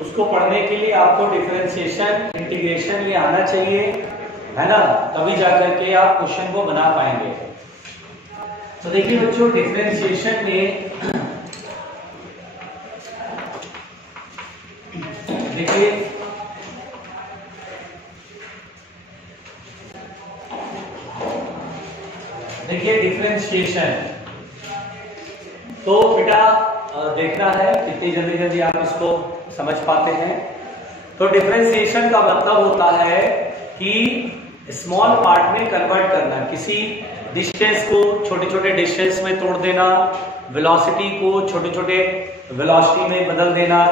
उसको पढ़ने के लिए आपको डिफरेंशिएशन, इंटीग्रेशन ये आना चाहिए, है ना, तभी जाकर के आप क्वेश्चन को बना पाएंगे। तो देखिए बच्चों, डिफरेंशिएशन में देखिए डिफरेंशिएशन तो बेटा देखना है कितनी जल्दी जल्दी आप इसको समझ पाते हैं। तो डिफरेंशिएशन का मतलब होता है कि स्मॉल पार्ट में कन्वर्ट करना, किसी डिस्टेंस को छोटे छोटे डिस्टेंस में तोड़ देना, वेलोसिटी को छोटे छोटे वेलोसिटी में बदल देना।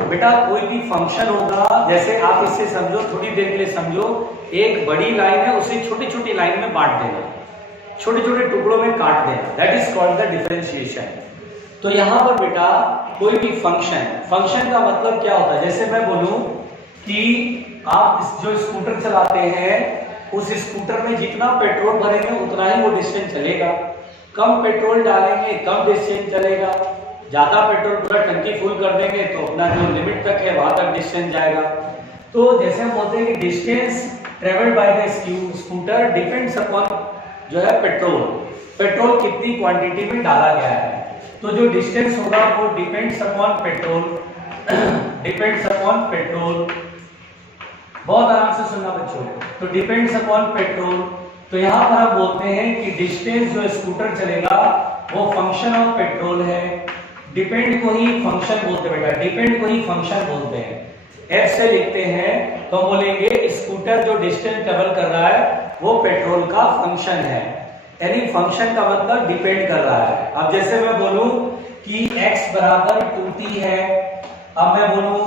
बेटा कोई भी फंक्शन होगा, जैसे आप इससे समझो, थोड़ी देर के लिए समझो, एक बड़ी लाइन है उसे छोटी छोटी लाइन में बांट देना, छोटे छोटे टुकड़ों में काट देना, that is called the differentiation. तो यहां पर बेटा कोई भी फंक्शन का मतलब क्या होता है, जैसे मैं बोलूं कि आप जो स्कूटर चलाते हैं उस स्कूटर में जितना पेट्रोल भरेंगे उतना ही वो डिस्टेंस चलेगा, कम पेट्रोल डालेंगे कम डिस्टेंस चलेगा, ज्यादा पेट्रोल पूरा टंकी फुल कर देंगे तो अपना जो लिमिट तक है वहां तक डिस्टेंस जाएगा। तो जैसे हम बोलते हैं कि distance travelled by the scooter depends upon जो है पेट्रोल कितनी क्वांटिटी में डाला गया है। तो जो डिस्टेंस होगा वो डिपेंड्स अपॉन पेट्रोल। बहुत आराम से सुनना बच्चों, तो डिपेंड्स अपॉन पेट्रोल। तो यहां पर हम बोलते हैं कि डिस्टेंस जो स्कूटर चलेगा वो फंक्शन ऑफ पेट्रोल है। डिपेंड को ही फंक्शन बोलते हैं बेटा, डिपेंड को ही फंक्शन बोलते हैं। एफ से लिखते हैं तो हम बोलेंगे स्कूटर जो डिस्टेंस ट्रेवल कर रहा है वो पेट्रोल का फंक्शन है, यानी फंक्शन का मतलब डिपेंड कर रहा है। अब जैसे मैं बोलूं कि x बराबर 2t है, अब मैं बोलूं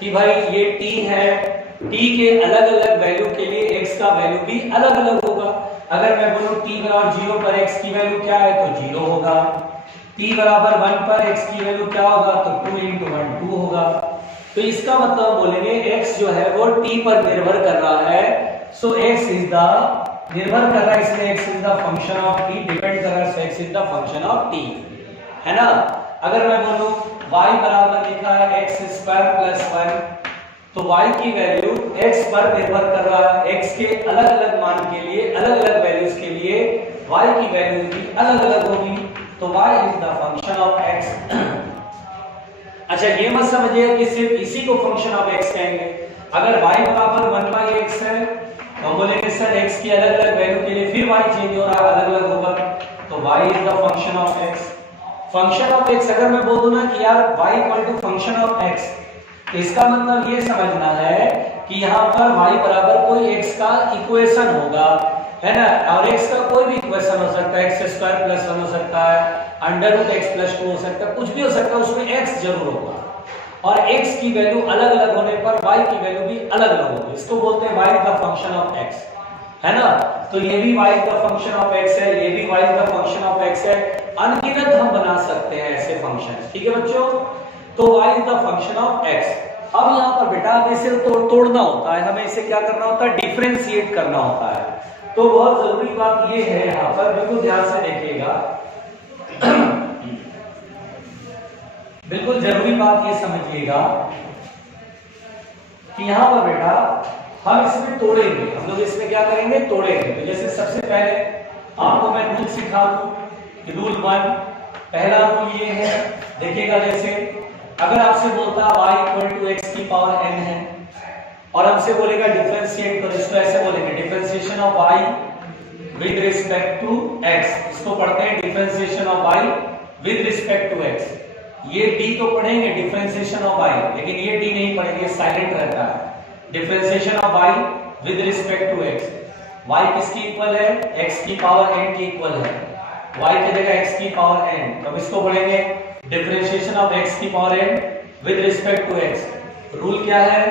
कि भाई ये t है, t के अलग अलग वैल्यू के लिए x का वैल्यू भी अलग अलग होगा। अगर मैं बोलूं t बराबर 0 पर x की वैल्यू क्या है तो 0 होगा, t बराबर 1 पर x की वैल्यू क्या होगा तो 2 × 1 2 होगा। तो इसका मतलब बोलेंगे x जो है वो t पर निर्भर कर रहा है, सो x इज द निर्भर कर रहा है, इसलिए x is the function of t, depend कर रहा है, x is the function of t, है ना। अगर मैं बोलूं y बराबर लिखा है x² + 1, तो y की वैल्यू x पर निर्भर कर रहा है, x के अलग अलग मान के लिए, अलग अलग वैल्यूज के लिए y की वैल्यू भी अलग अलग होगी, तो y is the function of x। अच्छा ये मत समझिए कि सिर्फ इसी को फंक्शन ऑफ x कहेंगे। अगर y बराबर 1/x है तो बोलेंगे सर x की अलग अलग वैल्यू के लिए फिर y चेंज हो रहा है, अलग अलग होगा, तो y is the function of x। Function of x अगर मैं बोल दूं ना कि यार y = फंक्शन ऑफ x, तो इसका मतलब ये समझना है कि यहाँ पर y बराबर कोई x का इक्वेशन होगा, है ना, और x का कोई भी इक्वेशन हो सकता है, x² + 1 हो सकता है, √x + 2 हो सकता है, कुछ भी हो सकता है, उसमें x जरूर होगा, और x की वैल्यू अलग अलग होने पर y की वैल्यू भी अलग अलग होगी। इसको बोलते हैं y का फंक्शन ऑफ x, है ना। तो ये भी y का फंक्शन ऑफ x है, ये भी y का फंक्शन ऑफ x है, अनगिनत हम बना सकते हैं ऐसे फंक्शन, ठीक है बच्चों। तो y is the function of x। अब यहाँ पर बेटा इसे तोड़ना होता है, हमें इसे क्या करना होता है, डिफरेंशिएट करना होता है। तो बहुत जरूरी बात ये है, यहाँ पर बिल्कुल ध्यान से देखिएगा, बिल्कुल जरूरी बात ये समझिएगा कि यहाँ पर बेटा हम इसमें तोड़ेंगे, हम लोग इसमें क्या करेंगे, तोड़ेंगे। तो जैसे सबसे पहले आपको मैं रूल सिखा दूं कि रूल 1, पहला रूल ये है, देखिएगा, जैसे अगर आपसे बोलता y = x की पावर n है और हमसे बोलेगा डिफरेंशिएट, तो इसको ऐसे बोलेंगे differentiation of y with respect to x। इसको पढ़ते हैं differentiation of y with respect to x। ये d तो पढ़ेंगे डिफरेंशिएशन ऑफ y, लेकिन ये d नहीं पढ़ेंगे, साइलेंट रहता है। Differentiation of y with respect to x, y किसकी इक्वल है, x की पावर n की इक्वल है, y की जगह x की पावर n, तब इसको पढ़ेंगे डिफरेंशिएशन ऑफ x की power n with respect to x। Rule क्या है,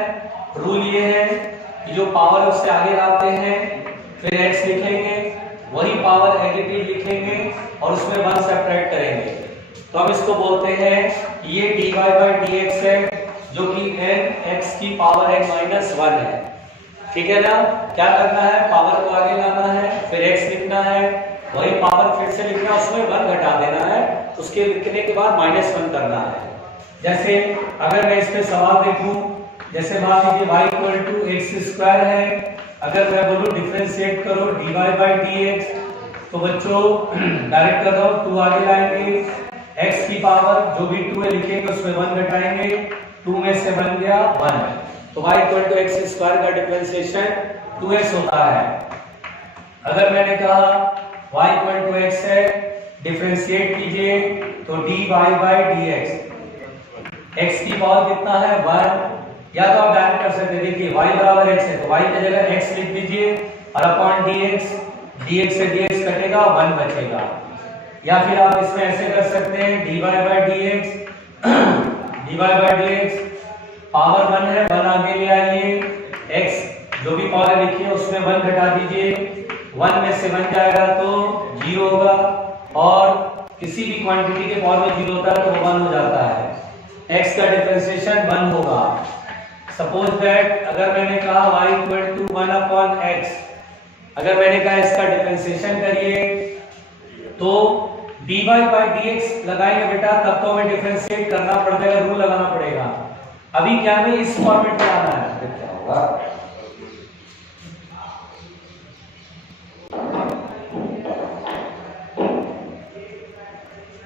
रूल ये है कि जो पावर उससे आगे लाते हैं फिर x लिखेंगे, वही पावर एडिटिव लिखेंगे और उसमें 1 सेपरेट करेंगे, तो हम इसको बोलते हैं ये dy/dx है जो कि n x की पावर n - 1 है, ठीक है ना। क्या करना है, पावर को आगे लाना है, फिर x लिखना है, वही पावर फिर से लिखना है, उसमें 1 घटा देना है, उसके लिखने के बाद -1 करना है, जैसे अगर मैं इस पे सवाल देखूं, जैसे मान लीजिए y equal to x square है, अगर मैं बोलूं डिफरेंशिएट करो dy बाई dx, तो बच्चों डायरेक्ट कर रहा हूं, 2 आगे लाएंगे, x की पावर जो भी 2 है लिखेंगे उसमें 1 घटाएंगे, 2 में से बन गया 1, तो y equal to x square का डिफरेंशिएशन 2x होता है। अगर मैंने कहा y इक्वल टू x है, डिफरेंशिएट कीजिए तो dy बाई dx, x की पावर कितना है 1, या तो आप डायरेक्ट कर सकते हैं, देखिए y बराबर x है तो y की जगह x लिख दीजिए और अपॉन dx, dx से dx कटेगा 1 बचेगा, या फिर आप इसमें ऐसे कर सकते हैं dy बाई dx पावर 1 है, 1 आगे ले आइए, x जो भी पावर लिखी है उसमें 1 घटा दीजिए, 1 में से 1 जाएगा तो 0 होगा, और किसी भी क्वांटिटी के पावर में 0 होता है तो वो 1 हो जाता है, x का डिफरेंशिएशन 1 होगा। सपोज दैट अगर मैंने कहा y equal to 1 upon x, अगर मैंने कहा इसका डिफरेंशिएशन करिए तो dy बाई dx लगाएंगे बेटा, तब तो हमें डिफरेंशिएट करना पड़ेगा, रूल लगाना पड़ेगा। अभी क्या हमें इस फॉर्मेट में आना है, तो क्या होगा,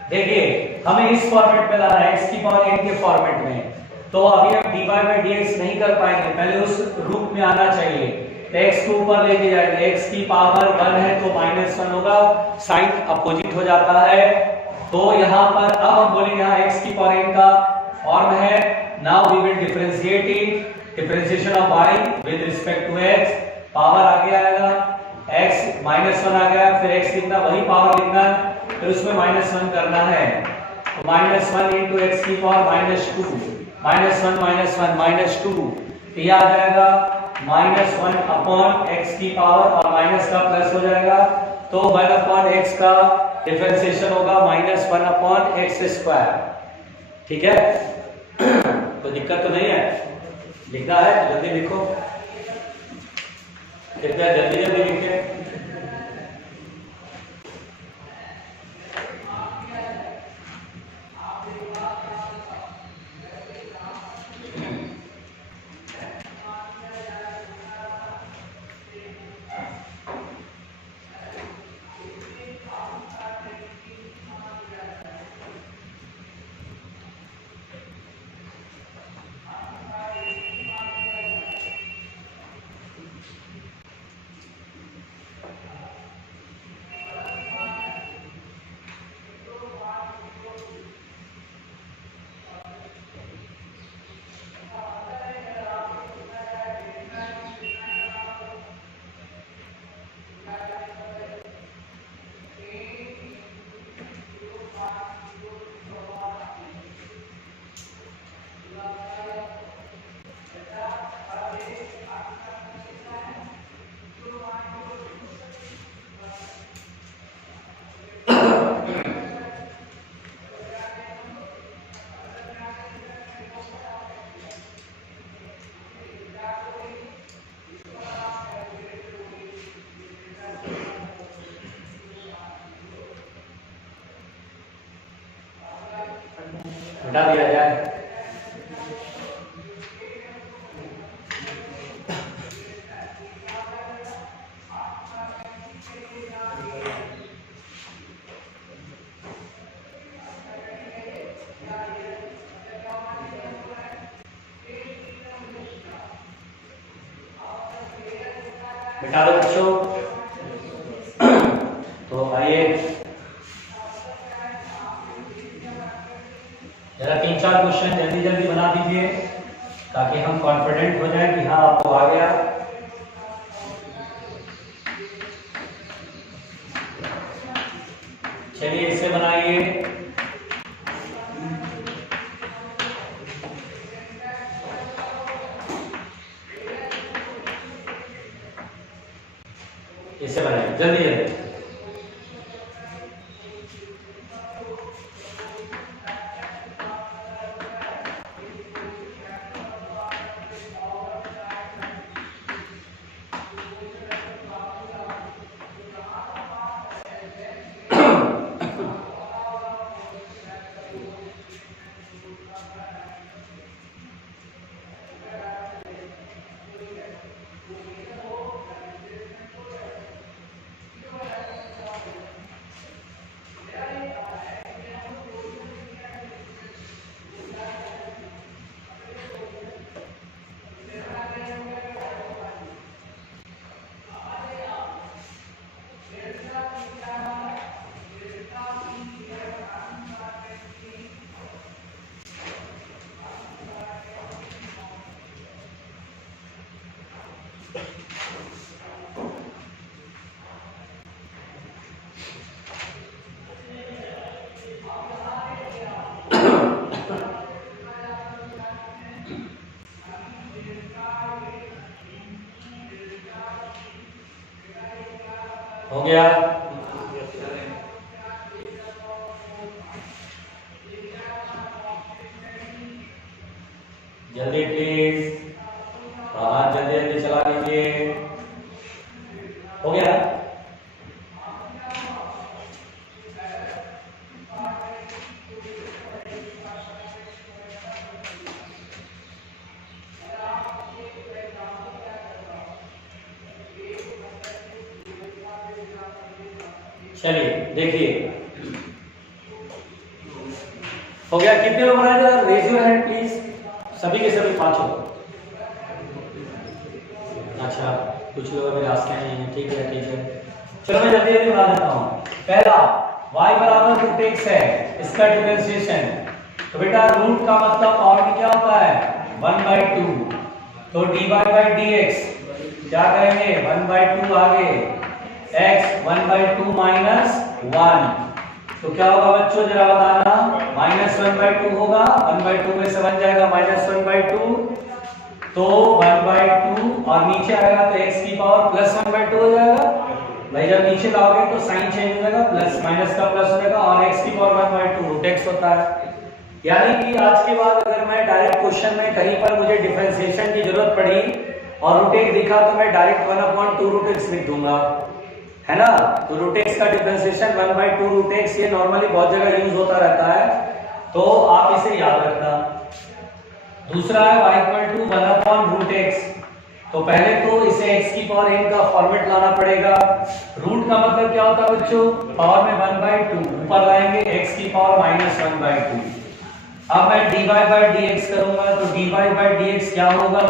देखिए हमें इस फॉर्मेट में लाना है, x की पावर n के फॉर्मेट में, तो अभी हम dy बाई dx नहीं कर पाएंगे, पहले उस रूप में आना चाहिए, तो x को ऊपर लेके जाएंगे, x की पावर 1 है तो -1 होगा, साइन अपोजिट हो जाता है, तो यहाँ पर अब हम बोलेंगे यहाँ x की पावर n का फॉर्म है, now we will differentiate it, differentiation of y with respect to x, power आगे आएगा, x -1 आ गया, फिर x लिखना, वही पावर लिखना, फिर उसमें -1 करना है, तो -1 इंटू एक्स की पावर -2, -1 -2, तो ये आ जाएगा -1 अपॉन एक्स की पावर, और माइनस का प्लस हो जाएगा, तो 1 अपॉन एक्स का डिफरेंशिएशन होगा -1 अपॉन एक्स स्क्वायर, ठीक है। तो दिक्कत तो नहीं है, लिखना है जल्दी लिखो, कितना जल्दी जल्दी लिखे, हटा दिया जाए, बेटा दो बच्चों। तो आइए जरा 3-4 क्वेश्चन जल्दी जल्दी बना दीजिए ताकि हम कॉन्फिडेंट हो जाएं कि हाँ आपको आ गया। चलिए इसे बनाइए। इसे बनाइए जल्दी जल्दी। हो गया। जल्दी प्लीज, हाथ जल्दी जल्दी चला लीजिए। हो गया। चलिए देखिए, हो गया। कितने लोग बनाए जरा रेज योर हैंड प्लीज, सभी के सभी 5 हो। अच्छा, कुछ लोग अभी रास्ते में हैं, ठीक है ठीक है। चलो मैं जल्दी जल्दी बना देता हूँ। पहला y बराबर रूट एक्स है, इसका डिफरेंशिएशन। तो बेटा रूट का मतलब पावर में क्या होता है 1/2, तो dy/dx क्या करेंगे 1/2 आगे x 1/2 माइनस 1, तो क्या होगा बच्चों जरा बताना, -1/2 होगा, 1/2 में से बन जाएगा -1/2, तो 1/2 और नीचे आएगा तो x की पावर प्लस 1/2 हो जाएगा। भाई जब नीचे लाओगे तो साइन चेंज हो जाएगा, प्लस माइनस का प्लस हो जाएगा और x की पावर 1/2 रूट x होता है। यानी कि आज के बाद अगर मैं डायरेक्ट क्वेश्चन में कहीं पर मुझे डिफरेंशिएशन की जरूरत पड़ी और रूट x दिखा तो मैं डायरेक्ट 1/2 रूट x लिख दूंगा, है ना। तो रूट x का डिफरेंशिएशन 1/2 रूट x, ये नॉर्मली बहुत जगह यूज होता रहता है, तो आप इसे याद रखना। दूसरा है y = 1/√x, तो पहले तो इसे x की पावर n का फॉर्मेट लाना पड़ेगा। रूट का मतलब क्या होता है बच्चों, पावर में 1/2, ऊपर लाएंगे x की पावर -1/2। अब मैं dy/dx करूंगा तो dy/dx क्या होगा,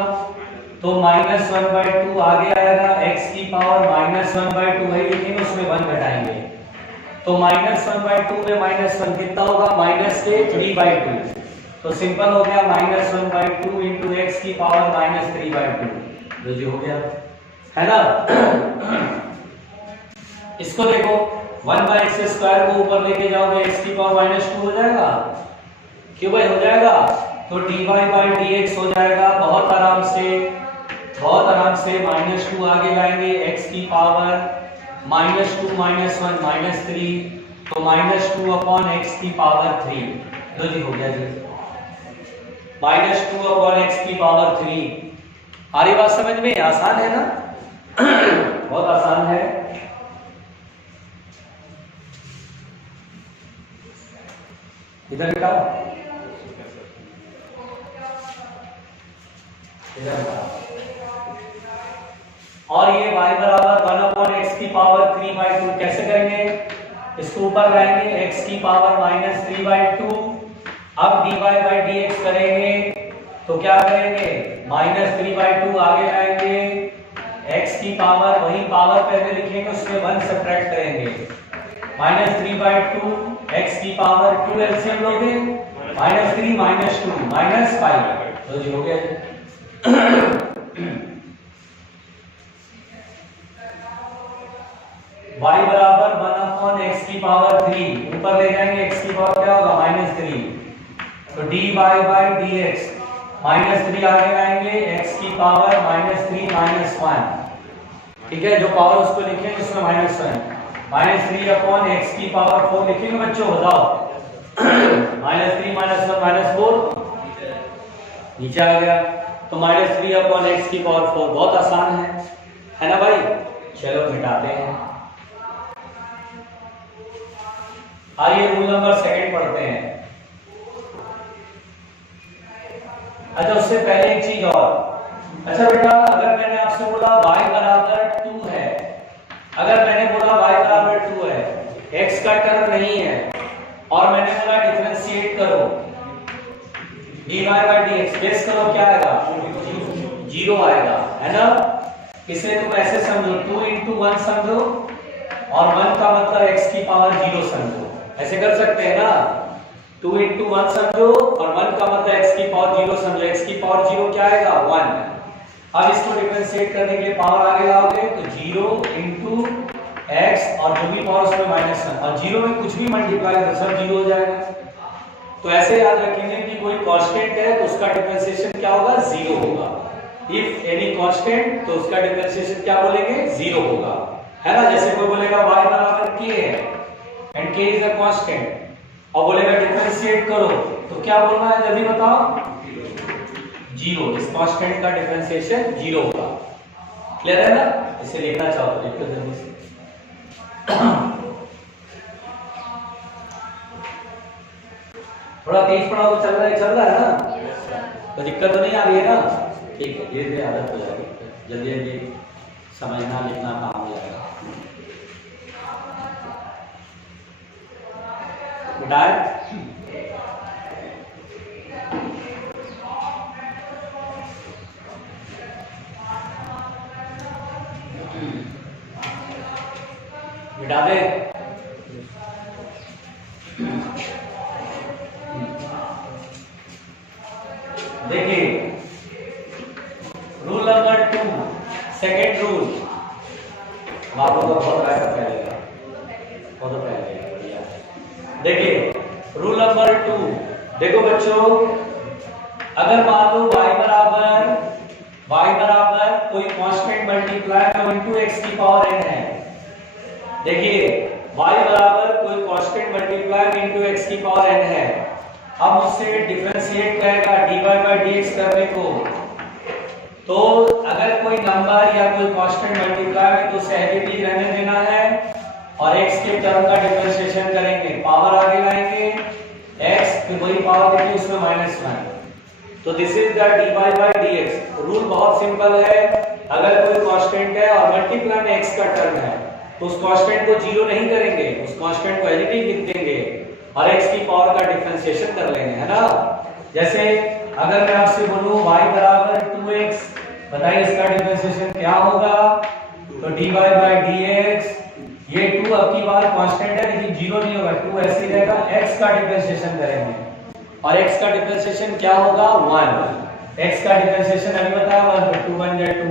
तो -1/2 आगे आएगा, x की पावर -1/2 वही लिखेंगे, उसमें 1 घटाएंगे, तो -1/2 में -1 कितना होगा -3/2, तो सिंपल हो गया -1/2 इंटू x की पावर -3/2, जो जी हो गया, है ना। इसको देखो 1/x² को ऊपर लेके जाओगे x की पावर -2 हो जाएगा, क्यों भाई हो जाएगा, तो dy/dx हो जाएगा बहुत आराम से -2 आगे लाएंगे, x की पावर -2 - 1 -3, तो -2/x की पावर 3, लो जी हो गया जी, -2/x की पावर 3। आ रही बात समझ में, आसान है ना बहुत आसान है। इधर बेटा, और ये y बराबर 1/x की पावर 3/2 कैसे करेंगे, इसको ऊपर लाएंगे x की पावर -3/2, अब dy/dx करेंगे तो क्या करेंगे -3/2 आगे लाएंगे, x की पावर वही पावर पहले लिखेंगे, उसमें 1 सब्ट्रैक्ट करेंगे, -3/2 x की पावर 2 एलसीएम लोगे, -3 -2 -5, तो जी हो गया। y बराबर 1/x की पावर 3, ऊपर ले जाएंगे x की पावर क्या होगा -3, तो dy/dx -3 आगे लाएंगे, x की पावर -3 -1, ठीक है, जो पावर उसको लिखेंगे उसमें -1, -3/x की पावर 4 लिखेंगे बच्चों, बताओ -3 -1 -4 नीचे आ गया, तो -3/x की पावर 4, बहुत आसान है ना भाई। चलो मिटाते हैं, आइए रूल नंबर 2 पढ़ते हैं। अच्छा उससे पहले एक चीज और, अच्छा बेटा अगर मैंने आपसे बोला y बराबर 2 है, अगर मैंने बोला y बराबर 2 है, x का टर्म नहीं है, और मैंने बोला डिफरेंशिएट करो dy/dx, बेस करो क्या आएगा 0 आएगा, है ना। इसलिए तुम ऐसे समझो 2 × 1 समझो और 1 का मतलब x की पावर 0 समझो, ऐसे कर सकते हैं ना, 2 × 1 समझो और 1 का मतलब x की पावर 0 समझो, x की पावर 0 क्या आएगा 1। अब इसको डिफरेंशिएट करने के लिए पावर आगे लाओगे तो 0 × x और जो भी पावर उसमें -1, और 0 में कुछ भी मल्टीप्लाई करो सब 0 हो जाएगा। तो ऐसे याद रखेंगे कि कोई कांस्टेंट है तो उसका डिफरेंशिएशन क्या होगा 0 होगा, इफ एनी कांस्टेंट तो उसका डिफरेंशिएशन क्या बोलेंगे 0 होगा, है ना। जैसे कोई बोलेगा y बराबर k है and k is a constant और बोलेगा डिफरेंशिएट करो, तो क्या बोलना है जल्दी बताओ? जीरो। इस कांस्टेंट का डिफरेंशिएशन जीरो होगा। क्लियर है ना? इसे लिखना चाहो तो लिख लो जल्दी से। थोड़ा तेज पढ़ाओ तो चल रहा है ना? तो दिक्कत तो नहीं आ रही है ना? ठीक है, धीरे धीरे आदत हो जाएगी, जल्दी जल्दी समझना लिखना काम हो जाएगा। बेटा मिटा दे। देखिए रूल नंबर 2, सेकेंड रूल। आप लोगों का बहुत राय पहलेगा, बहुत पहलेगा, बढ़िया। देखिए रूल नंबर 2, देखो बच्चों, अगर मान लो y बराबर कोई कांस्टेंट मल्टीप्लाई में इनटू x की पावर n है। देखिए y बराबर कोई कांस्टेंट मल्टीप्लाई में इनटू x की पावर n है। अब उससे डिफरेंशिएट करेगा dy by dx करने को, तो अगर कोई नंबर या कोई कांस्टेंट मल्टीप्लाई में तो उसे एज इट इज रहने देना है और x के टर्म का डिफरेंशिएशन करेंगे, पावर आगे लाएंगे x, फिर वही पावर देंगे उसमें -1। तो this is the dy by dx। Rule बहुत सिंपल है, अगर कोई कांस्टेंट है और मल्टीप्लाई में x का टर्म है तो उस कांस्टेंट को जीरो नहीं करेंगे, उस कांस्टेंट को एज इट इज लिख देंगे और x की पावर का डिफरेंशिएशन कर लेंगे, है ना। जैसे अगर मैं आपसे बोलूं y बराबर 2x, बताइए इसका डिफरेंशिएशन क्या होगा? तो dy by dx, ये 2 अब की बार कांस्टेंट है लेकिन जीरो नहीं होगा, 2 ऐसे ही रहेगा। x का डिफरेंशिएशन करेंगे और x का डिफरेंशिएशन क्या होगा? 1। x का डिफरेंशिएशन अभी बताया 1, तो 2 बन जाए 2।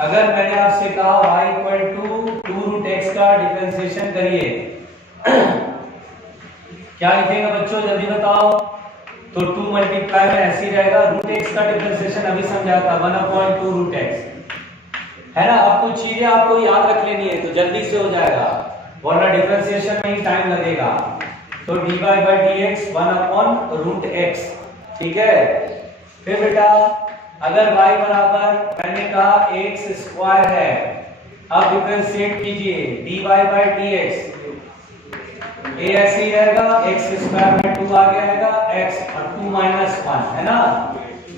अगर मैंने आपसे कहा y equal to 2 root x का डिफरेंशिएशन करिए, क्या लिखेंगे बच्चों जल्दी बताओ? तो 2 मल्टीप्लाई में ऐसे ही रहेगा, रूट x का डिफरेंशिएशन अभी समझा था 1/2 रूट x, है ना। अब कुछ चीजें आपको याद रख लेनी है तो जल्दी से हो जाएगा, वरना डिफरेंशिएशन में ही टाइम लगेगा। तो dy by dx 1/रूट x, ठीक है। फिर बेटा अगर y बराबर मैंने कहा x स्क्वायर है, अब डिफरेंशिएट कीजिए dy by dx, a ऐसे ही रहेगा, x स्क्वायर में 2 आगे आएगा x और 2 -1, है ना।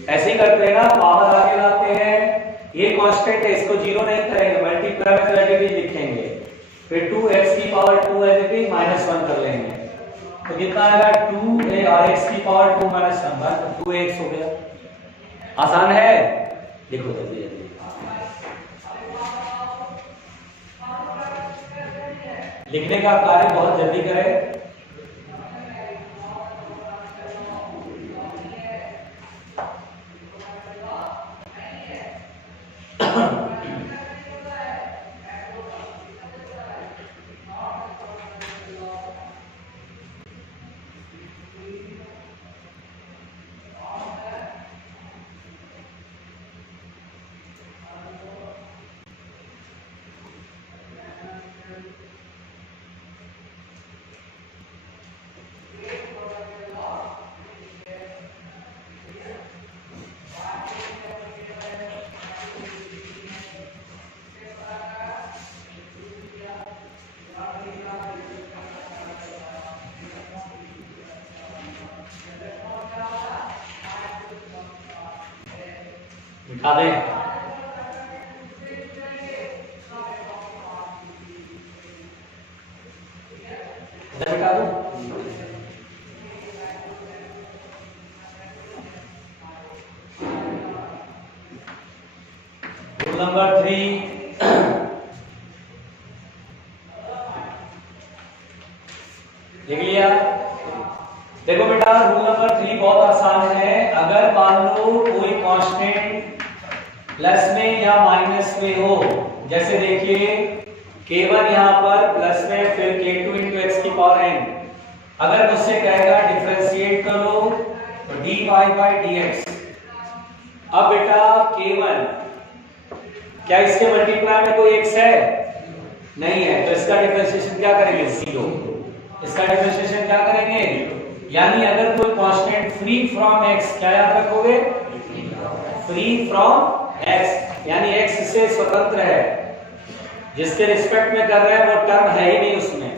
ऐसे ही करते हैं ना, पावर आगे लाते हैं, ये कांस्टेंट है इसको जीरो नहीं करेंगे, मल्टीप्लाई में एज लिखेंगे, फिर 2x की पावर 2 एज इट इज -1 कर लेंगे, तो कितना आएगा 2a और x की पावर 2 -1, तो 2x हो गया। आसान है, देखो जल्दी जल्दी। लिखने का कार्य बहुत जल्दी करें। मिटा दें। इधर मिटा दूं। रूल नंबर 3, लिख लिया। देखो बेटा रूल नंबर 3 बहुत आसान है। अगर मान लो कोई कांस्टेंट प्लस में या माइनस में हो, जैसे देखिए k1 यहाँ पर प्लस में, फिर k2 इंटू एक्स की पावर n, अगर मुझसे कहेगा डिफरेंशिएट करो तो dy by dx। अब बेटा k1 क्या इसके मल्टीप्लाई में कोई x है? नहीं है, तो इसका डिफरेंशिएशन क्या करेंगे? 0। इसका डिफरेंशिएशन क्या करेंगे? यानी अगर कोई कांस्टेंट फ्री फ्रॉम x, क्या याद रखोगे? फ्री फ्रॉम x, यानी x से स्वतंत्र है, जिसके रिस्पेक्ट में कर रहे हैं वो टर्म है ही नहीं उसमें,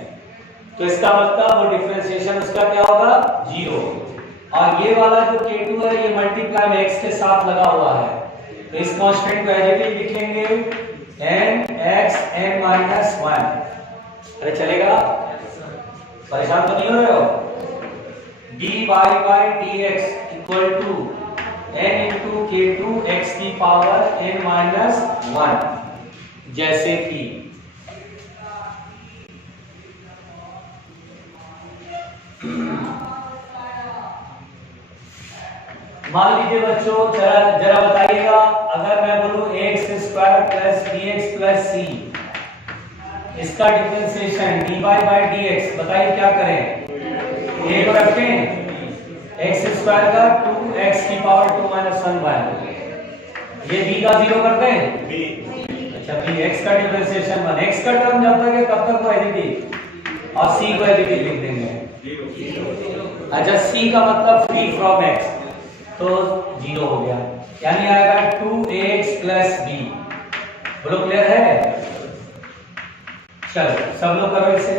तो इसका मतलब वो डिफरेंशिएशन उसका क्या होगा? 0। और ये वाला जो k2 है ये मल्टीप्लाई में x के साथ लगा हुआ है, तो इस कांस्टेंट को एज इट इज लिखेंगे n(x n-1). अरे चलेगा? परेशान तो नहीं हो रहे हो? dy/dx equal to n into k2 x की पावर n-1, जैसे कि मान लीजिए बच्चों, जरा बताइएगा, अगर मैं बोलूं ax² plus bx plus c, इसका डिफरेंशिएशन dy/dx, बताइए क्या करें? a को रखें x² का 2x की पावर 2-1, ये b का 0 कर दें। अच्छा, b x का डिफरेंशिएशन 1, x का टर्म जब तक है तब तक को एडिटिव, और c को एडिटिव लिख देंगे। अच्छा, c का मतलब फ्री फ्रॉम x, तो 0 हो गया, यानी आएगा 2ax प्लस b। बोलो क्लियर है? चलो सब लोग करो इसे।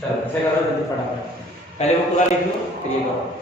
चलो ऐसे करो जल्दी फटाफट, पहले वो पूरा लिख लो फिर ये करो।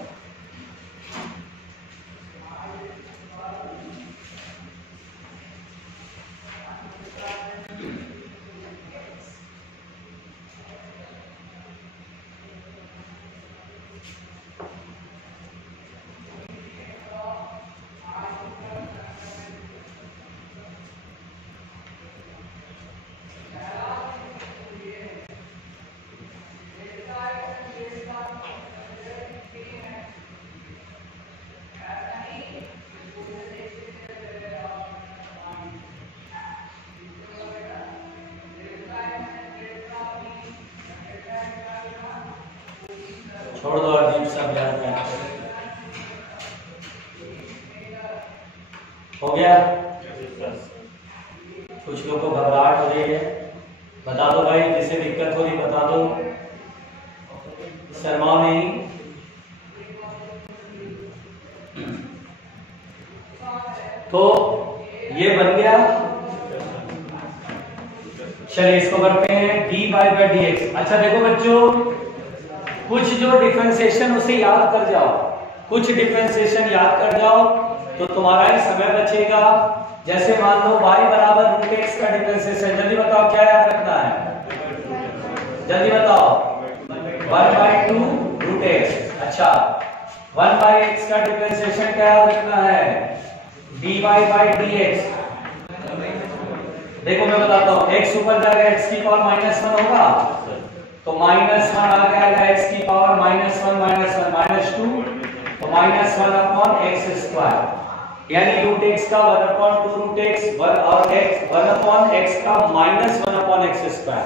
छोड़ दो अजीब सा बयान का। हो गया? कुछ लोगों को घबराहट हो रही है, बता दो भाई, जिसे दिक्कत हो रही बता दो, शर्माओ नहीं। तो ये बन गया, चलिए इसको करते हैं dy/dx। अच्छा देखो बच्चों, कुछ जो डिफरेंशिएशन उसे याद कर जाओ, कुछ डिफरेंशिएशन याद कर जाओ तो तुम्हारा ही समय बचेगा। जैसे मान लो y बराबर √x का डिफरेंशिएशन, जल्दी बताओ क्या याद रखना है? जल्दी बताओ। 1/2 √x। अच्छा, 1/x का डिफरेंशिएशन क्या याद रखना है? dy/dx। देखो मैं बताता हूँ, x ऊपर जाएगा x की पावर -1 होगा, तो -1 आ जाएगा x की पावर -1 -2, तो -1/x², यानी √x का 1/2 √x और x का -1/x²।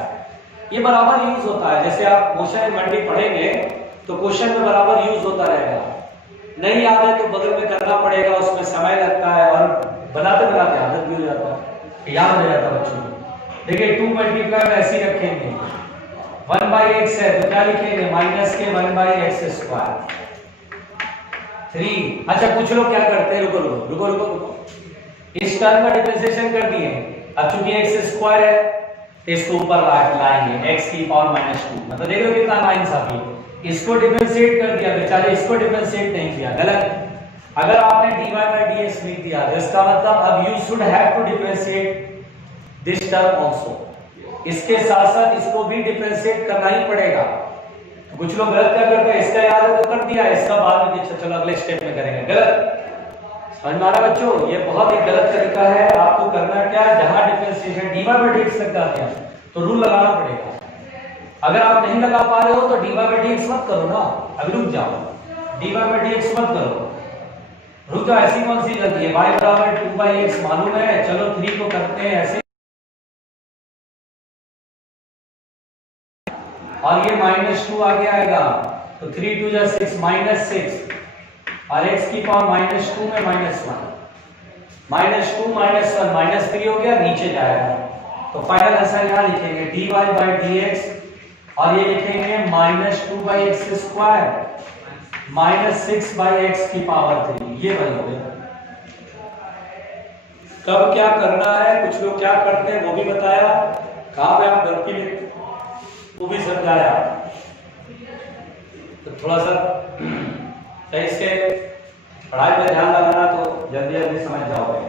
ये बराबर यूज होता है, जैसे आप मोशन मंडी पढ़ेंगे तो क्वेश्चन में बराबर यूज होता रहेगा। नहीं याद है तो बगल में करना पड़ेगा, उसमें समय लगता है और बनाते बनाते आदत भी हो जाता है, याद हो जाता है बच्चों को। देखिए 2 मल्टीप्लाई में ऐसे ही रखेंगे, 1/x है तो क्या लिखेंगे? -1/x²। 3। अच्छा कुछ लोग क्या करते हैं, रुको, इस टर्म का डिफरेंशिएशन कर दिए, अब चूंकि x² है तो इसको ऊपर लाएंगे x की पावर -2, मतलब देख लो कितना नाइंसाफी। इसको डिफरेंशिएट कर दिया बेचारे, इसको डिफरेंशिएट नहीं किया, गलत। अगर आपने dy/dx लिख दिया तो इसका मतलब अब you should have to differentiate this term also, इसके साथ साथ इसको भी डिफरेंशिएट करना ही पड़ेगा। कुछ लोग गलत क्या करते हैं, इसका याद है तो कर दिया, इसका बाद में चलो अगले स्टेप में करेंगे, गलत। समझ में आ रहा बच्चों? ये बहुत ही गलत तरीका है। आपको करना क्या है, जहां डिफरेंशिएशन dy/dx लग जाते हैं तो रूल लगाना पड़ेगा। अगर आप नहीं लगा पा रहे हो तो dy/dx मत करो ना, अभी रुक जाओ, dy/dx मत करो, रुक जाओ। ऐसी कौन सी गलती है? y बराबर 2/x मालूम है, चलो 3 को करते हैं ऐसे, और ये -2 आगे आएगा तो 3 2 6 -6, और x की पावर -2 में -1, -2 -1 -3 हो गया, नीचे जाएगा। तो फाइनल आंसर यहाँ लिखेंगे dy/dx और ये लिखेंगे -2/x² -6/x की पावर 3। ये बन हो गया। कब क्या करना है, कुछ लोग क्या करते हैं वो भी बताया, कहाँ पे आप गलती में वो भी समझाया। तो थोड़ा सा सही से पढ़ाई पे ध्यान लगाना तो जल्दी जल्दी समझ जाओगे,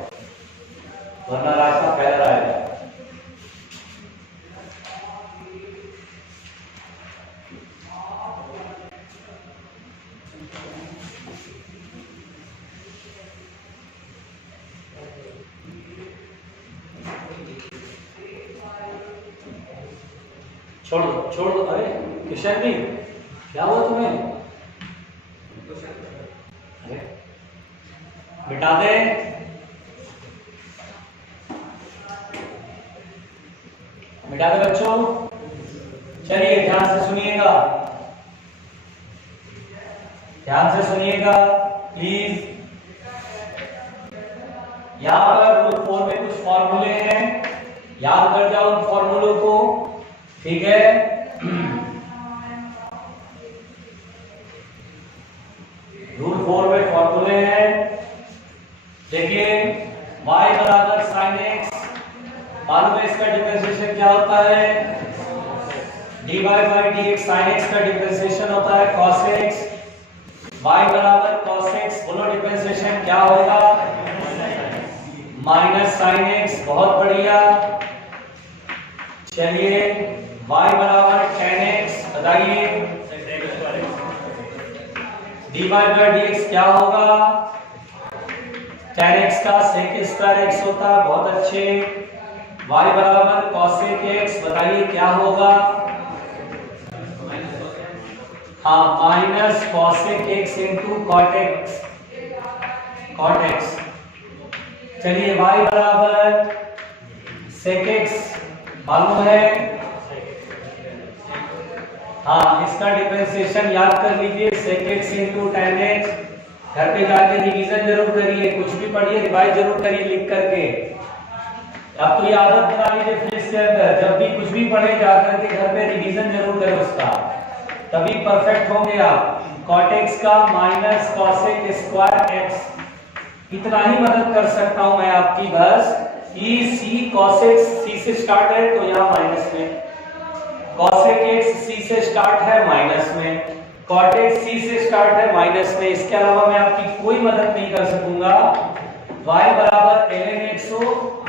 वरना रास्ता फैल आएगा। छोड़ दो, छोड़ दो। अरे किशन भी, क्या हुआ तुम्हें? अरे मिटा दे। मिटा दे बच्चों। चलिए ध्यान से सुनिएगा, ध्यान से सुनिएगा प्लीज। यहां पर रूट 4 में कुछ फॉर्मूले हैं, याद कर जाओ उन फॉर्मूलों को, ठीक है। रूट 4 में फॉर्मूले हैं, देखिए y बराबर sin x, मालूम है इसका डिफरेंशिएशन क्या होता है, dy/dx। sin x का डिफरेंशिएशन होता है cos x, y बराबर cos x, बोलो डिफरेंशिएशन क्या होगा, -sin x। बहुत बढ़िया। चलिए y बराबर tan x, बताइए dy/dx क्या होगा, tan x का sec² x होता है, बहुत अच्छे। y बराबर cosec x, बताइए क्या होगा, हाँ minus cosec x into cot x, cot x। चलिए y बराबर sec x मालूम है, हाँ इसका डिफरेंशिएशन याद कर लीजिए, sec x into tan x। घर पे जाके रिवीजन जरूर करिए, कुछ भी पढ़िए रिवाइज जरूर करिए लिख करके। अब तो ये आदत बना लीजिए फिर इसके अंदर, जब भी कुछ भी पढ़े जाकर के घर पे रिवीजन जरूर करें उसका, तभी परफेक्ट होंगे आप। cot x का माइनस cosec² x, इतना ही मदद कर सकता हूं मैं आपकी बस। e c cos x c से स्टार्ट है तो यहाँ माइनस में, cosec x c से स्टार्ट है माइनस में, cot x c से स्टार्ट है माइनस में। इसके अलावा मैं आपकी कोई मदद नहीं कर सकूंगा। y बराबर ln x हो,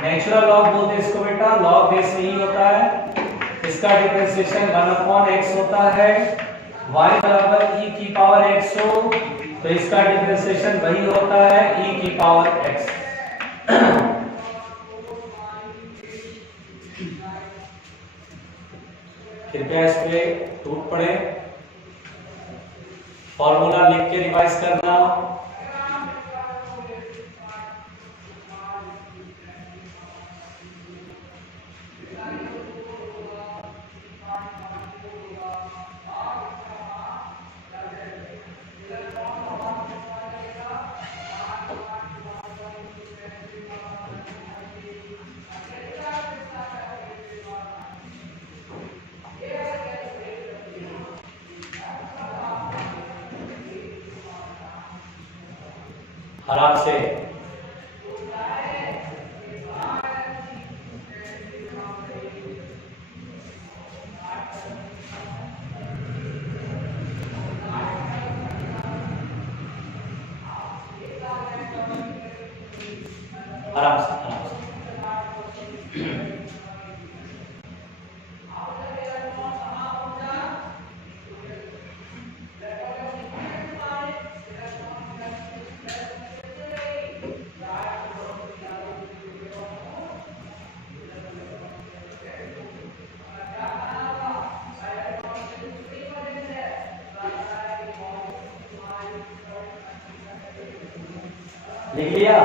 नेचुरल लॉग बोलते हैं इसको बेटा, लॉग बेस नहीं होता है। इसका डिफरेंशिएशन 1/x होता है। y बराबर e की पावर x हो तो इसका डिफरेंशिएशन वही होता है e की पावर x। कृपया इस पे टूट पड़े, फॉर्मूला लिख के रिवाइज करना। आराम से आराम से आराम से। लिख लिया,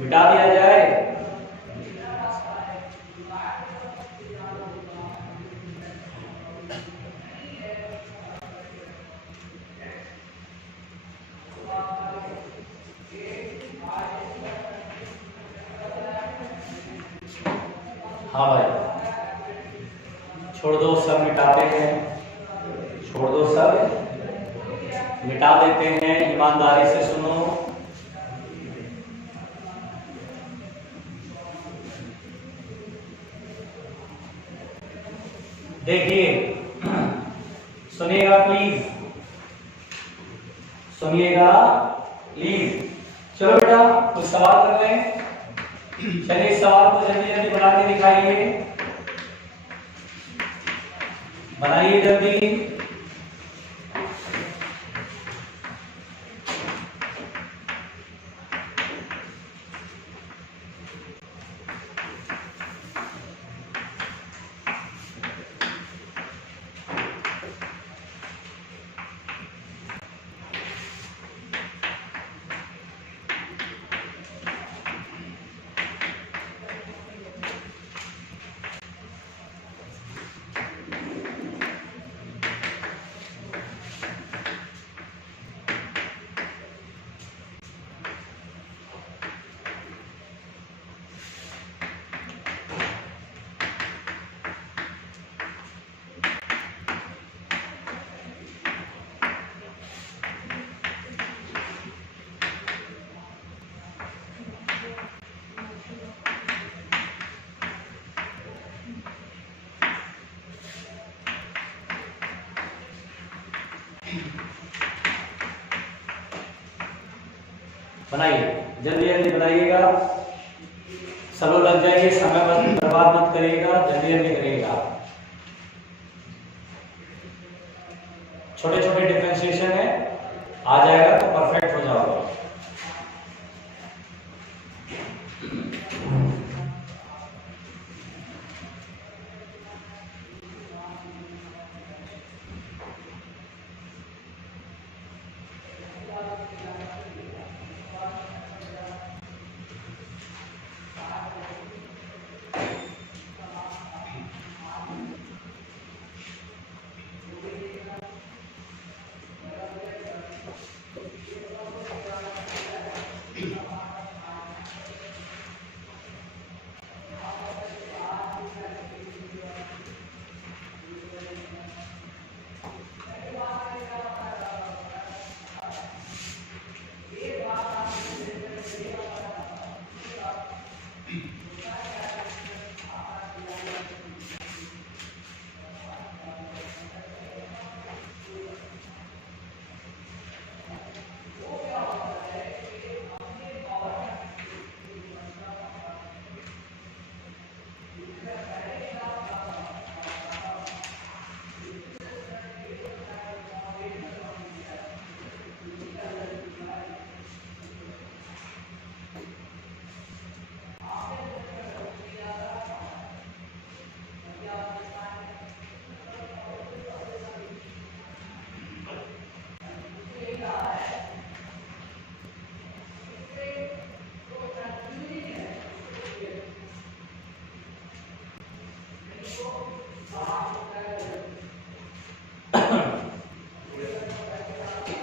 मिटा दिया जाए। हाँ भाई, छोड़ दो, सब मिटाते हैं, छोड़ दो, सब मिटा देते हैं, ईमानदारी से सुनो। देखिए, सुनिएगा प्लीज, सुनिएगा प्लीज। चलो बेटा कुछ सवाल कर रहे हैं, चलिए इस सवाल को जल्दी जल्दी बना के दिखाइए, बनाइए जल्दी। बनाइए, जल्दी जल्दी बनाइएगा, सब लोग लग जाइए, समय बर्बाद मत करिएगा, जल्दी जल्दी करिएगा। छोटे छोटे डिफरेंशिएशन है, आ जाएगा तो परफेक्ट हो जाओगे।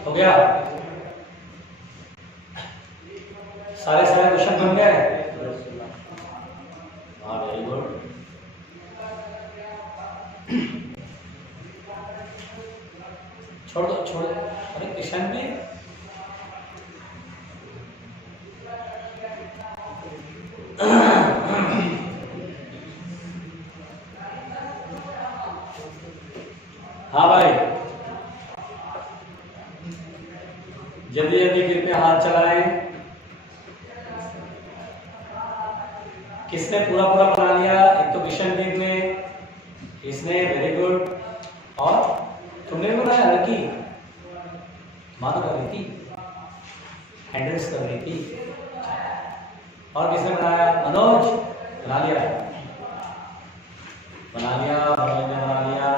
हो गया, सारे क्वेश्चन बन गए। हाँ वेरी गुड। छोड़ दो, छोड़ दो, अरे क्वेश्चन भी हाँ भाई, जल्दी जल्दी गिर पे हाथ चलाएं। किसने पूरा पूरा बना लिया? एक तो किशनदीप ने, इसने, वेरी गुड। और तुमने भी बनाया? लकी माँ तो कर रही थी, हैंडल्स कर रही थी। और किसने बनाया? मनोज बना लिया, बना लिया, मनोज ने बना लिया।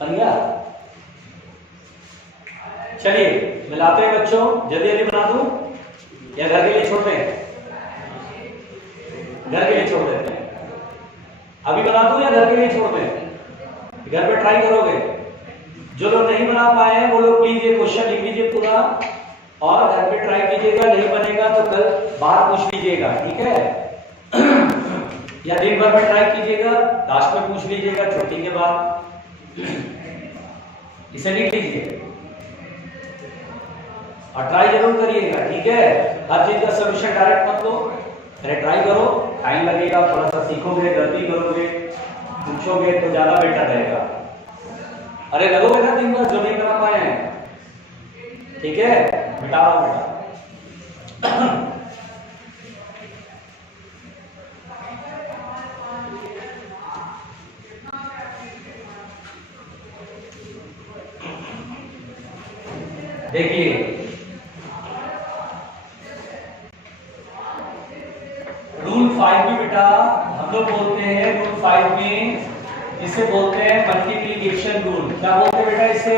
बन गया? चलिए मिलाते हैं बच्चों, जल्दी जल्दी बना दूं या घर के लिए छोड़ते हैं? घर के लिए छोड़ देते हैं। अभी बना दूं या घर के लिए छोड़ते हैं? घर पे ट्राई करोगे? जो लोग नहीं बना पाए हैं वो लोग प्लीज ये क्वेश्चन लिख लीजिए पूरा और घर पे ट्राई कीजिएगा, नहीं बनेगा तो कल बाहर पूछ लीजिएगा, ठीक है? या दिन भर में ट्राई कीजिएगा, लास्ट में पूछ लीजिएगा छुट्टी के बाद। इसे लिख लीजिए और ट्राई जरूर करिएगा, ठीक है? हर चीज का सॉल्यूशन डायरेक्ट मत लो, अरे ट्राई करो, टाइम लगेगा, थोड़ा सा सीखोगे, गलती करोगे, पूछोगे तो ज्यादा बेटर रहेगा। अरे लगोगे ना दिन भर जो नहीं बना पाए हैं, ठीक है? मिटाओ बेटा। देखिए रूल 5 में बेटा हम लोग बोलते हैं, रूल 5 में इसे बोलते हैं मल्टीप्लिकेशन रूल। क्या बोलते हैं बेटा इसे?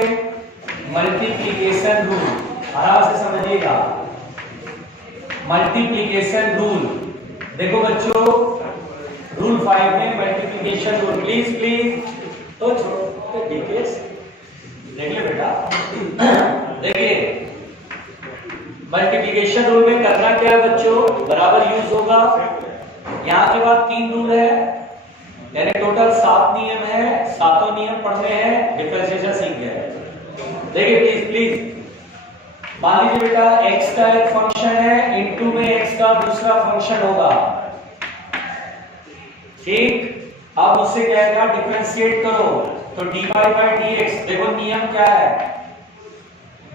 Multiplication rule. आराम से समझिएगा, मल्टीप्लिकेशन रूल। देखो बच्चों रूल 5 में मल्टीप्लिकेशन रूल, प्लीज प्लीज तो छोड़ो डिकेस देख ले बेटा। देखिए मल्टीप्लिकेशन रूल में करना क्या है बच्चों, बराबर यूज होगा। यहाँ के बाद 3 रूल है, यानी टोटल 7 नियम है, 7 नियम पढ़ने हैं, डिफरेंशिएशन सीख गए। देखिए प्लीज प्लीज मान लीजिए बेटा x का एक फंक्शन है, इनटू में x का दूसरा फंक्शन होगा, ठीक? अब उससे कहेगा डिफरेंशिएट करो, तो dy by dx। देखो नियम क्या है,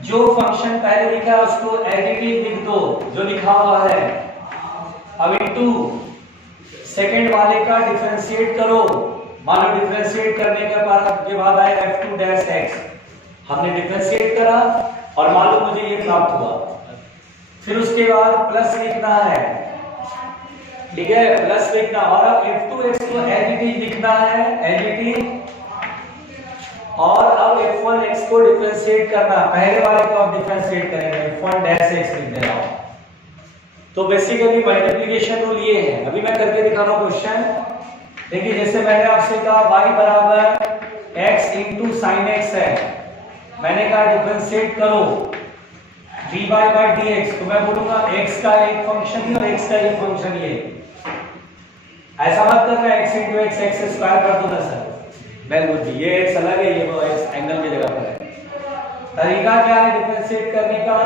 जो फंक्शन पहले लिखा है उसको एज इट इज लिख दो जो लिखा हुआ है। अब इनटू सेकंड वाले का डिफरेंशिएट करो, मान लो डिफरेंशिएट करने के बाद आए f2 डैश x, हमने डिफरेंशिएट करा और मान लो मुझे ये प्राप्त हुआ। फिर उसके बाद प्लस लिखना है, ठीक है? प्लस लिखना, और अब f2x को एज इट इज लिखना है, एज इट इज, और अब f1x को डिफरेंशिएट करना, पहले वाले को आप डिफरेंशिएट करेंगे, f1 डैश x लिख देना। तो बेसिकली मल्टीप्लिकेशन रूल ये है। अभी मैं करके दिखा रहा हूं क्वेश्चन। देखिए जैसे मैंने आपसे कहा y बराबर x इंटू साइन x है, मैंने कहा डिफरेंशिएट करो dy by dx, तो मैं बोलूंगा x का एक फंक्शन ही और x का एक फंक्शन ही है। ऐसा मत करना x into x, x square कर दो ना सर, वेल गुड जी, ये x अलग है, ये वो x एंगल की जगह पर है। तरीका क्या है डिफरेंशिएट करने का,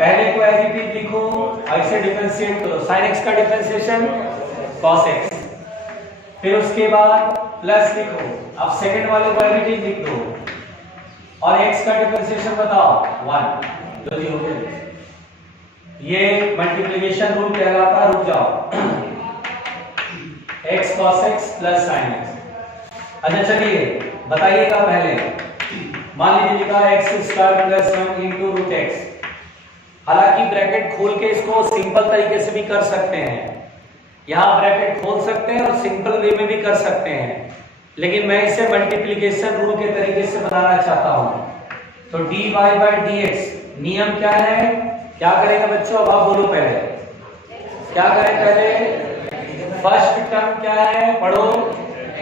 पहले को एज इट इज लिखो, ऐसे डिफरेंशिएट करो, sin x का डिफरेंशिएशन cos x, फिर उसके बाद प्लस लिखो, अब सेकंड वाले को एज इट इज लिख दो और x का डिफरेंशिएशन बताओ 1, जो जी हो गया। ये मल्टीप्लिकेशन रूल कहलाता है। रुक जाओ, x cos x plus sin x। अच्छा चलिए बताइएगा, पहले मान लीजिए लिखा x square plus 1 into root x। हालांकि ब्रैकेट खोल के इसको सिंपल तरीके से भी कर सकते हैं, यहाँ ब्रैकेट खोल सकते हैं और सिंपल वे में भी कर सकते हैं, लेकिन मैं इसे मल्टीप्लिकेशन रूल के तरीके से बनाना चाहता हूँ। तो dy by dx नियम क्या है, क्या करेंगे बच्चों? अब आप बोलो पहले क्या करें, पहले फर्स्ट टर्म क्या है पढ़ो,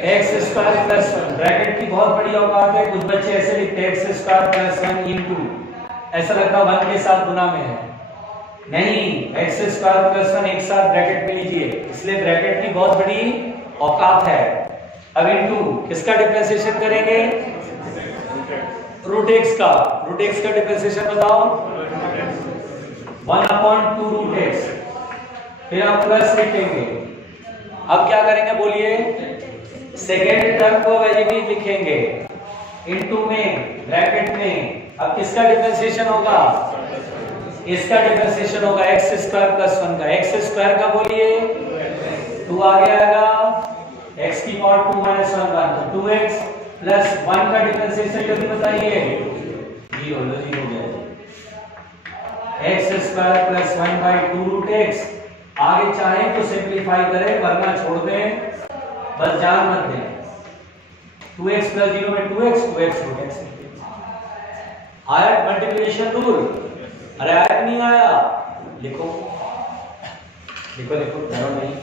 x स्क्वायर प्लस 1, ब्रैकेट की बहुत बड़ी औकात है, कुछ बच्चे ऐसे लिखते हैं x स्क्वायर प्लस 1 इंटू, ऐसा लगता है 1 के साथ गुना में है, नहीं, x स्क्वायर प्लस 1 एक साथ ब्रैकेट में लीजिए, इसलिए ब्रैकेट की बहुत बड़ी औकात है। अब इंटू किसका डिफरेंशिएशन करेंगे, रूट x का, रूट x का डिफरेंशिएशन बताओ 1/2 रूट x, फिर आप प्लस लिखेंगे। अब क्या करेंगे बोलिए, सेकेंड टर्म को एज इट इज लिखेंगे, इनटू में ब्रैकेट में, अब किसका डिफरेंशिएशन होगा, इसका डिफरेंशिएशन होगा x स्क्वायर प्लस 1 का, x स्क्वायर का बोलिए 2 आ गया, x की पावर 2 माइनस 1 तो 2x प्लस 1 का डिफरेंशिएशन जल्दी बताइए, 0 हो गया, x square plus 1/2 root x। आगे चाहे तो सिंपलीफाई करें वरना छोड़ दें, बस जान मत दें। 2x प्लस 0 में 2x, 2x रूट x। आया मल्टीप्लिकेशन रूल? अरे आया नहीं आया, लिखो लिखो लिखो, डरो नहीं।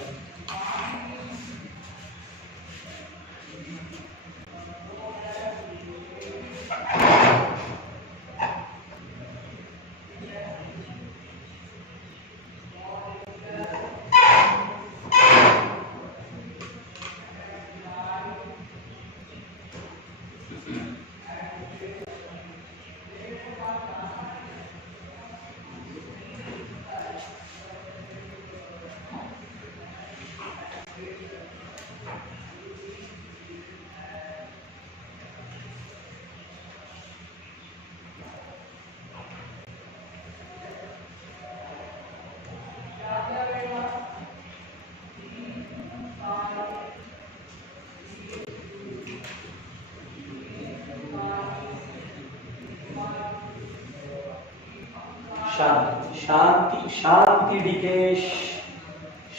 शांति शांति डिकेश,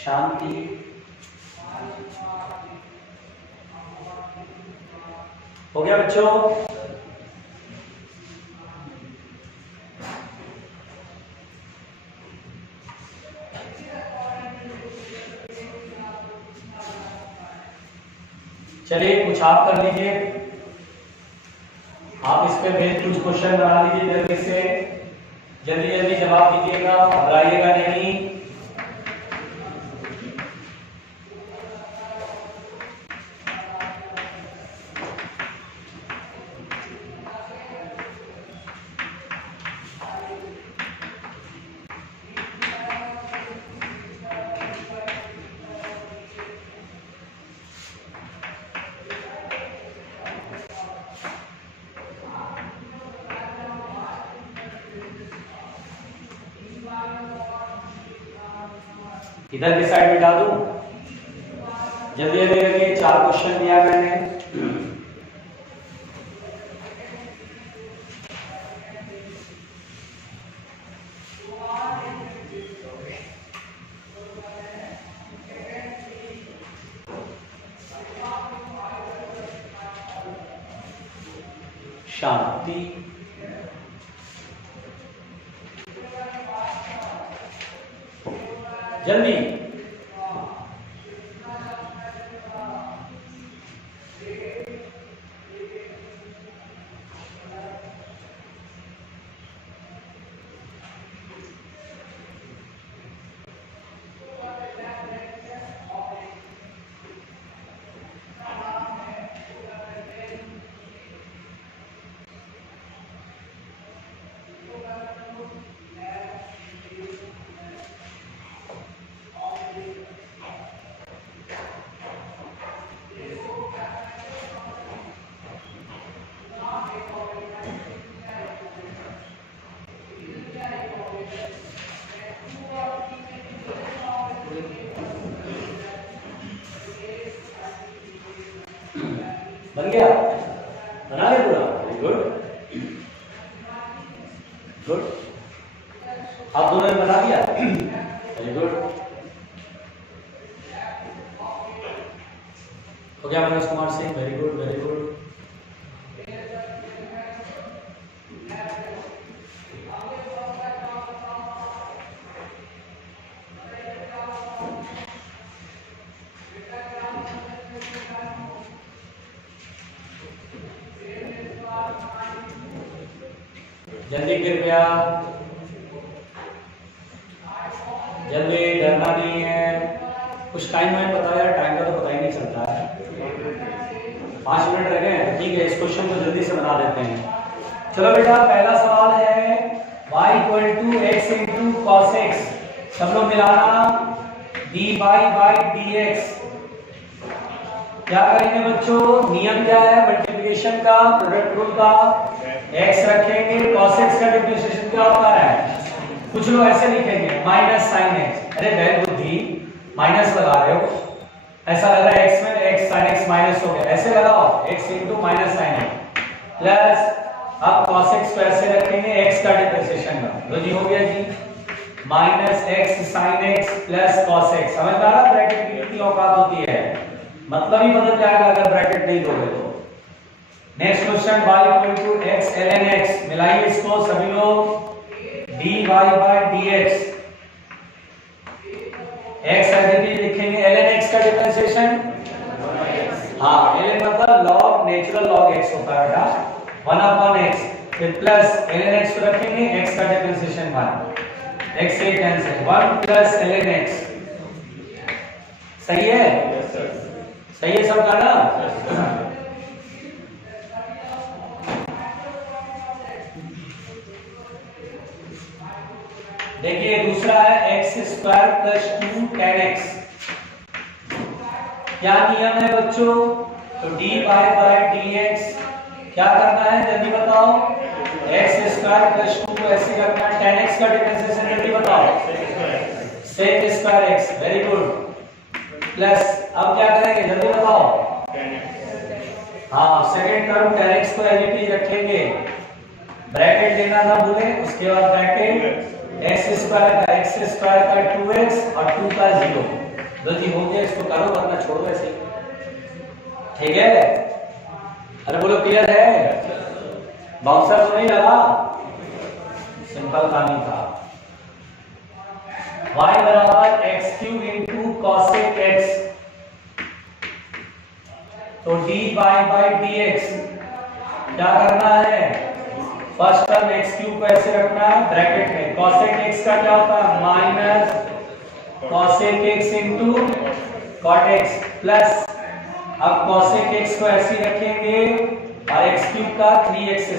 शांति। हो गया बच्चों? चलिए कुछ आप कर लीजिए, आप इस पे भी कुछ क्वेश्चन बना लीजिए जल्दी से, जल्दी जल्दी जवाब दीजिएगा, घबराइएगा नहीं। इधर की साइड में डाल दूं, जल्दी जल्दी करके 4 क्वेश्चन दिया मैंने। शांति, जल्दी। बन गया? बना ले पूरा? Very good, good. आप दोनों ने बना दिया? Very good. हो गया Manoj Kumar Singh? Very good, very good. जल्दी कृपया, जल्दी, डरना नहीं है। कुछ टाइम में बताया, टाइम का तो पता ही नहीं चलता है। 5 मिनट रह गए, ठीक है। इस क्वेश्चन को जल्दी से बना देते हैं। चलो बेटा, पहला सवाल है y = x × cos x, सब लोग मिलाना dy / dx। क्या करेंगे बच्चों? नियम क्या है मल्टीप्लिकेशन का, प्रोडक्ट रूल का? x रखेंगे, cos x का डिफरेंशिएशन क्या होता है? कुछ लोग ऐसे लिखेंगे -sin x। अरे बैल बुद्धि, माइनस लगा रहे हो, ऐसा लग रहा है x में x sin x माइनस हो गया, ऐसे लगाओ x × -sin x प्लस, अब cos x को ऐसे रखेंगे x का डिफरेंशिएशन का, लो जी हो गया जी, -x sin x plus cos x। समझ में आ रहा? ब्रैकेट की कितनी औकात होती है, मतलब ही बदल जाएगा अगर ब्रैकेट नहीं दोगे तो। Next question, y = x ln x, मिलाइए इसको सभी लोग, dy / dx। x एज लिखेंगे, ln x का डिफरेंशिएशन, हाँ ln मतलब log, नेचुरल log x होता है बेटा, 1/x, फिर प्लस ln x को रखेंगे, x का डिफरेंशिएशन 1, x से कैंसिल, 1 + ln x। सही है? सही है सबका ना? देखिए दूसरा है x² + 2 tan x। क्या नियम है बच्चों? तो dy / dx क्या करना है जल्दी बताओ? x² + 2 को ऐसे रखना है, tan x का डिफरेंशिएशन जल्दी बताओ, sec² x। Very good. Plus अब क्या करेंगे जल्दी बताओ? हाँ, सेकंड टर्म tan x को एज इट इज रखेंगे, ब्रैकेट लेना ना भूलें, उसके बाद ब्रैकेट एक्स स्क्वायर का 2x और 2 का 0। गलती हो गया, इसको करो वरना छोड़ो ऐसे। ठीक है, अरे बोलो क्लियर है? बाउंसर तो नहीं लगा, सिंपल कहानी था। y बराबर x³ इंटू cosec x, तो dy बाई dx क्या करना है? फर्स्ट टर्म x³ को ऐसे रखना है ब्रैकेट में, cosec x का क्या होता है? Minus cosec x into cot x plus, अब cosec x को ऐसे रखेंगे और x³ का 3x²।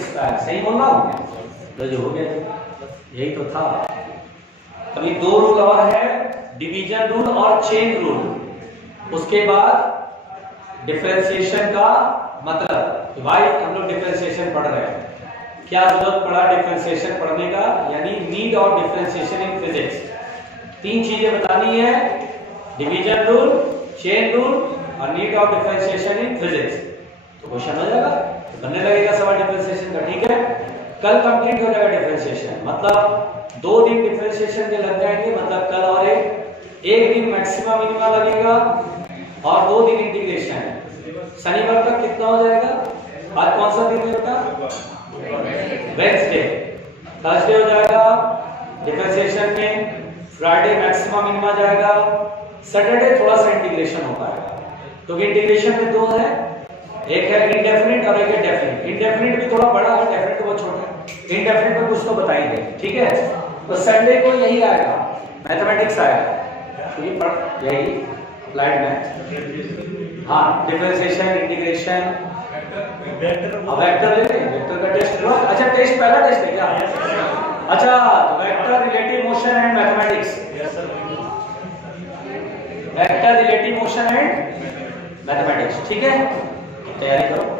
सही बोल रहा हूं? तो जो हो गया, यही तो था। अभी दो रूल और है, डिवीजन रूल और चेन रूल। उसके बाद डिफरेंशिएशन का मतलब, तो भाई हम लोग डिफरेंशिएशन पढ़ रहे हैं, क्या जरूरत पड़ा डिफरेंशिएशन पढ़ने का, यानी need of differentiation in physics. 3 चीजें बतानी है, डिवीजन रूल, चेन रूल और need of differentiation in physics. तो क्वेश्चन हो जाएगा, बनने लगेगा सवाल डिफरेंशिएशन का। ठीक है, कल कंप्लीट हो जाएगा डिफरेंशिएशन, मतलब 2 दिन डिफरेंशिएशन के लग जाएंगे, मतलब कल और एक दिन मैक्सिमा मिनिमा लगेगा और 2 दिन इंटीग्रेशन है। शनिवार तक कितना हो जाएगा? आज कौन सा दिन है बेटा? वेडनेसडे। थर्सडे हो जाएगा डिफरेंशिएशन में, फ्राइडे मैक्सिमा मिनिमा जाएगा, सैटरडे थोड़ा सा इंटीग्रेशन हो पाएगा। तो इंटीग्रेशन में 2 है, एक है इंडेफिनिट और एक है डेफिनिट। इंडेफिनिट भी थोड़ा बड़ा है, डेफिनिट बहुत छोटा है। इंडेफिनिट में कुछ तो बताएंगे, ठीक है। तो संडे को यही आएगा, मैथमेटिक्स आएगा, तो ये पढ़ यही अप्लाइड में। हाँ, डिफरेंशिएशन, इंटीग्रेशन, वेक्टर ले लें, वेक्टर का टेस्ट हुआ। अच्छा, टेस्ट पहला टेस्ट है क्या? अच्छा, तो vector, relative motion and mathematics, vector, relative motion and mathematics, ठीक है, तैयारी करो।